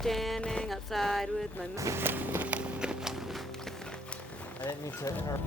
standing outside with my... I didn't need to interrupt.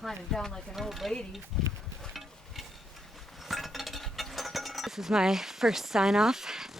Climbing down like an old lady. This is my first sign-off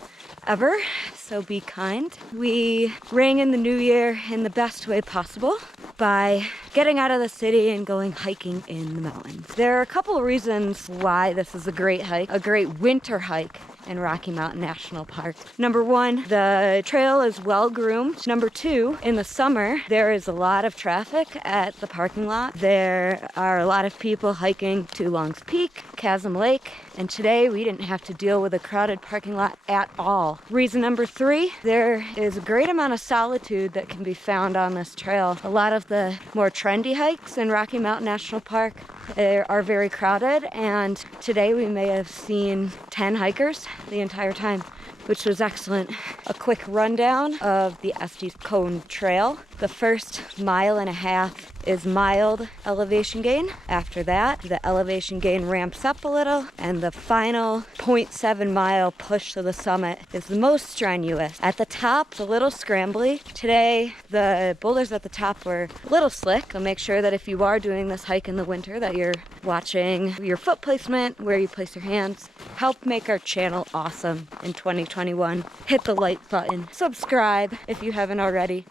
ever, so be kind. We rang in the new year in the best way possible by getting out of the city and going hiking in the mountains. There are a couple of reasons why this is a great hike, a great winter hike in Rocky Mountain National Park. Number one, the trail is well groomed. Number two, in the summer, there is a lot of traffic at the parking lot. There are a lot of people hiking to Longs Peak, Chasm Lake, and today we didn't have to deal with a crowded parking lot at all. Reason number three, there is a great amount of solitude that can be found on this trail. A lot of the more trendy hikes in Rocky Mountain National Park are very crowded, and today we may have seen 10 hikers the entire time, which was excellent. A quick rundown of the Estes Cone trail. The first 1.5 miles is mild elevation gain. After that, the elevation gain ramps up a little, and the final 0.7 mile push to the summit is the most strenuous. At the top, it's a little scrambly. Today, the boulders at the top were a little slick, so make sure that if you are doing this hike in the winter that you're watching your foot placement, where you place your hands. Help make our channel awesome in 2021. Hit the like button, subscribe if you haven't already,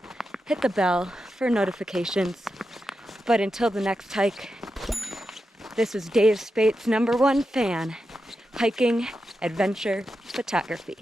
hit the bell for notifications. But until the next hike, this is Dave Spates' #1 fan, hiking adventure photography.